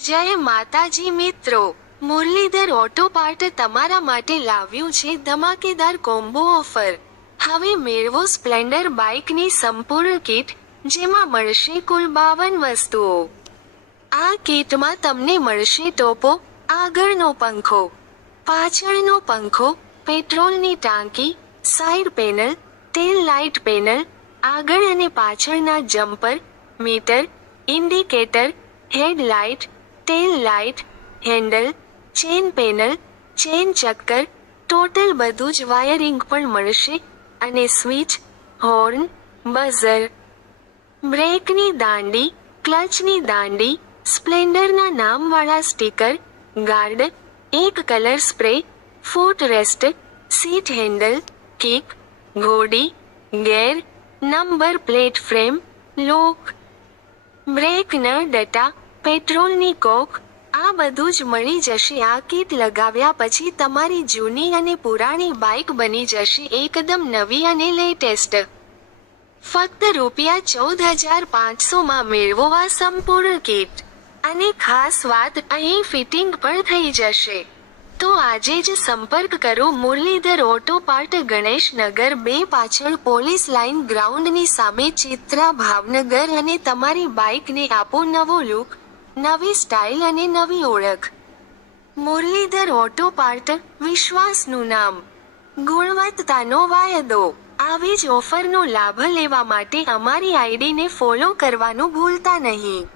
જય માતાજી મિત્રો, મુરલીધર ઓટો પાર્ટ તમારા માટે લાવ્યું છે ધમાકેદાર કોમ્બો ઓફર। હવે મેળવો સ્પ્લેન્ડર બાઇકની સંપૂર્ણ કિટ, જેમાં મળશે કુલ 52 વસ્તુઓ। આ કિટમાં તમને મળશે ટોપો, આગળનો પંખો, પાછળનો પંખો, પેટ્રોલની ટાંકી, side panel, tail light panel, આગળ અને પાછળના jumper, meter, indicator, headlight, tail light, handle, chain panel, chain ચક્કર, ટોટલ બધું જ વાયરિંગ પણ મળશે અને સ્વિચ, હોર્ન, બઝર, બ્રેકની દાંડી, ક્લચની દાંડી, સ્પ્લેન્ડરના નામવાળા સ્ટીકર, ગાર્ડ, એક colour spray, foot rest, seat handle, kick, ઘોડી, gear, number plate frame, lock, brake નળ ડટા, પેટ્રોલની કોક, આ બધું જ મળી જશે। આ કિટ લગાવ્યા પછી તમારી જૂની અને પુરાણી બાઇક બની જશે એકદમ નવી અને લેટેસ્ટ। ફક્ત ₹14,500 માં મેળવો આ સંપૂર્ણ કિટ। અને ખાસ વાત, અહીં ફિટિંગ પણ થઈ જશે। તો આજે જ સંપર્ક કરો મુરલીધર ઓટો પાર્ટ, ગણેશનગર 2 પાછળ પોલીસ લાઇન ગ્રાઉન્ડની સામે, ચિત્રા, ભાવનગર અને તમારી બાઇકને આપો નવો લુક, નવી સ્ટાઇલ અને નવી ઓળખ। મુરલીધર ઓટો પાર્ટ, વિશ્વાસનું નામ, ગુણવત્તાનો વાયદો। આવી જ ઓફરનો લાભ લેવા માટે અમારી આઈડીને ફોલો કરવાનું ભૂલતા નહીં।